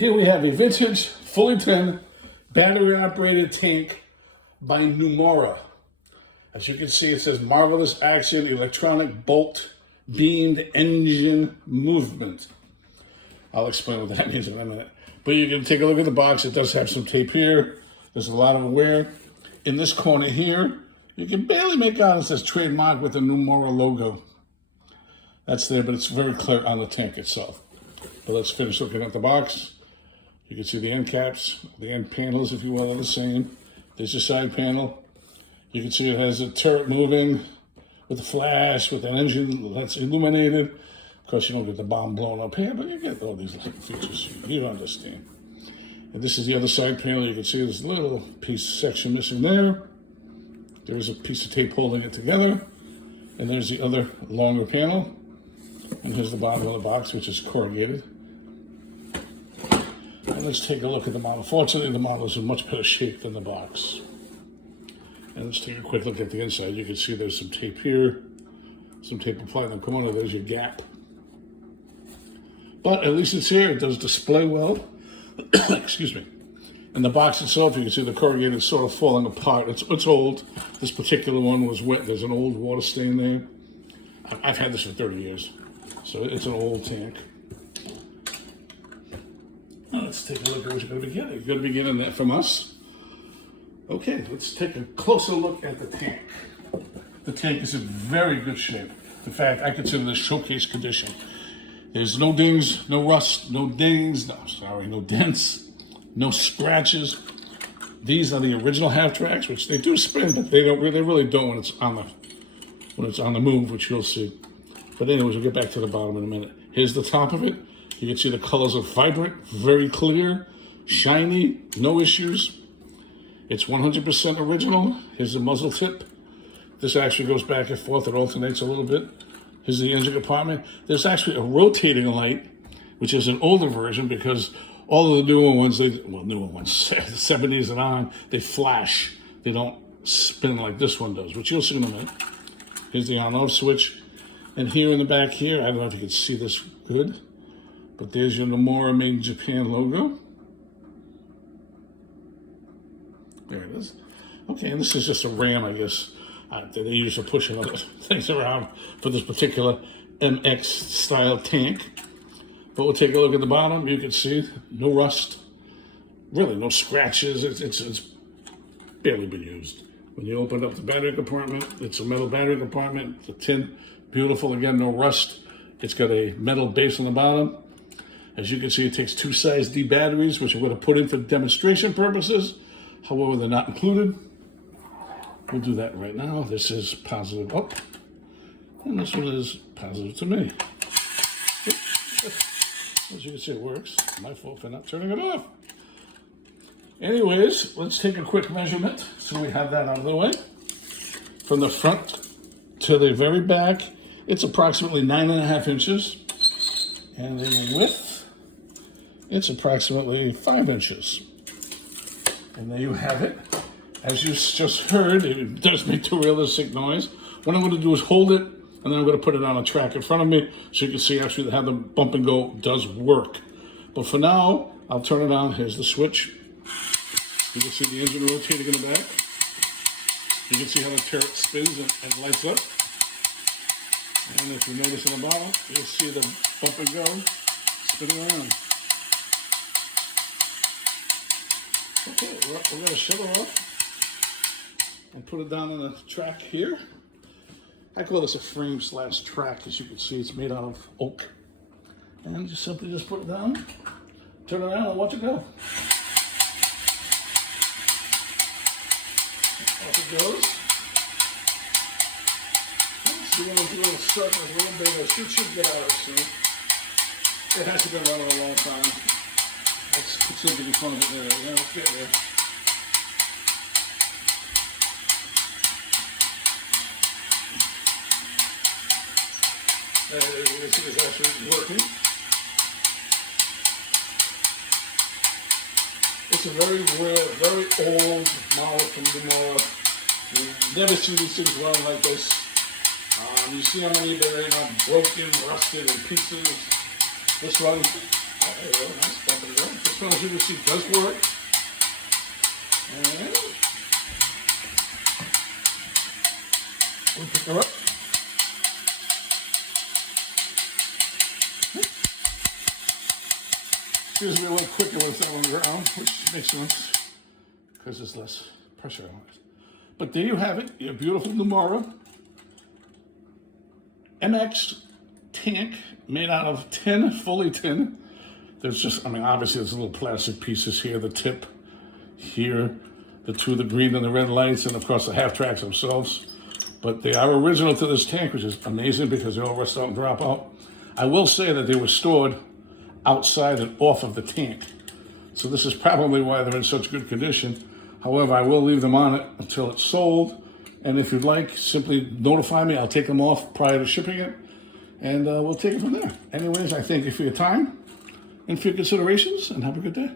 Here we have a vintage, fully tin, battery-operated tank by Nomura. As you can see, it says marvelous action, electronic bolt, beamed engine movement. I'll explain what that means in a minute. But you can take a look at the box. It does have some tape here. There's a lot of wear. In this corner here, you can barely make out it says trademark with the Nomura logo. That's there, but it's very clear on the tank itself. But let's finish looking at the box. You can see the end caps, the end panels, if you will, are the same. There's your side panel. You can see it has a turret moving with a flash, with an engine that's illuminated. Of course, you don't get the bomb blown up here, but you get all these little features. You understand. And this is the other side panel. You can see there's a little piece section missing there. There is a piece of tape holding it together. And there's the other longer panel. And here's the bottom of the box, which is corrugated. And let's take a look at the model. Fortunately, the model is in much better shape than the box. And let's take a quick look at the inside. You can see there's some tape here, some tape applied in the corner. There's your gap. But at least it's here. It does display well. Excuse me. And the box itself, you can see the corrugated is sort of falling apart. It's old. This particular one was wet. There's an old water stain there. I've had this for 30 years. So it's an old tank. Now let's take a look at what you're going to be getting. You're going to be getting that from us. Okay, let's take a closer look at the tank. The tank is in very good shape. In fact, I consider this showcase condition. There's no dings, no rust, no dings, no dents, no scratches. These are the original half tracks, which they do spin, but they really don't when it's on the move, which you'll see. But anyways, we'll get back to the bottom in a minute. Here's the top of it. You can see the colors are vibrant, very clear, shiny, no issues. It's 100% original. Here's the muzzle tip. This actually goes back and forth. It alternates a little bit. Here's the engine compartment. There's actually a rotating light, which is an older version because all of the newer ones, the 70s and on, they flash. They don't spin like this one does, which you'll see in a minute. Here's the on-off switch. And here in the back here, I don't know if you can see this good, but there's your Nomura Made in Japan logo. There it is. Okay, and this is just a RAM, I guess. They use for pushing other things around for this particular MX style tank. But we'll take a look at the bottom. You can see no rust, really no scratches. It's barely been used. When you open up the battery compartment, it's a metal battery compartment. It's a tin, beautiful, again, no rust. It's got a metal base on the bottom. As you can see, it takes 2 size D batteries, which I'm going to put in for demonstration purposes. However, they're not included. We'll do that right now. This is positive up, and this one is positive to me. As you can see, it works. My fault for not turning it off. Anyways, let's take a quick measurement so we have that out of the way. From the front to the very back, it's approximately 9.5 inches. And the width, it's approximately 5 inches. And there you have it. As you just heard, it does make the realistic noise. What I'm going to do is hold it, and then I'm going to put it on a track in front of me so you can see actually how the bump and go does work. But for now, I'll turn it on. Here's the switch. You can see the engine rotating in the back. You can see how the turret spins and lights up. And if you notice in the bottom, you'll see the bump and go spinning around. Okay, we're going to shut it off and put it down on the track here. I call this a frame / track. As you can see, it's made out of oak. And just simply put it down, turn it around, and watch it go. Off it goes. So you're going to do a little circle, a little bit. It should get out soon. It has to be running a long time. Let's put something in front of it there. Yeah, let's get there. You see it's actually working. It's a very rare, very old model from Nomura. You never see these things running like this. You see them on eBay right now, broken, rusted, in pieces. This runs Oh, there you go. Nice. There you go. This one, as you can see, does work. And we'll pick her up. It's usually a little quicker with that on the ground, which makes sense because there's less pressure on it. But there you have it, your beautiful Nomura MX tank made out of tin, fully tin. There's just, I mean, obviously there's little plastic pieces here, the tip here, the green and the red lights, and of course the half tracks themselves. But they are original to this tank, which is amazing because they all rust out and drop out. I will say that they were stored outside and off of the tank. So this is probably why they're in such good condition. However, I will leave them on it until it's sold. And if you'd like, simply notify me. I'll take them off prior to shipping it. And we'll take it from there. Anyways, I thank you for your time and for your considerations, and have a good day.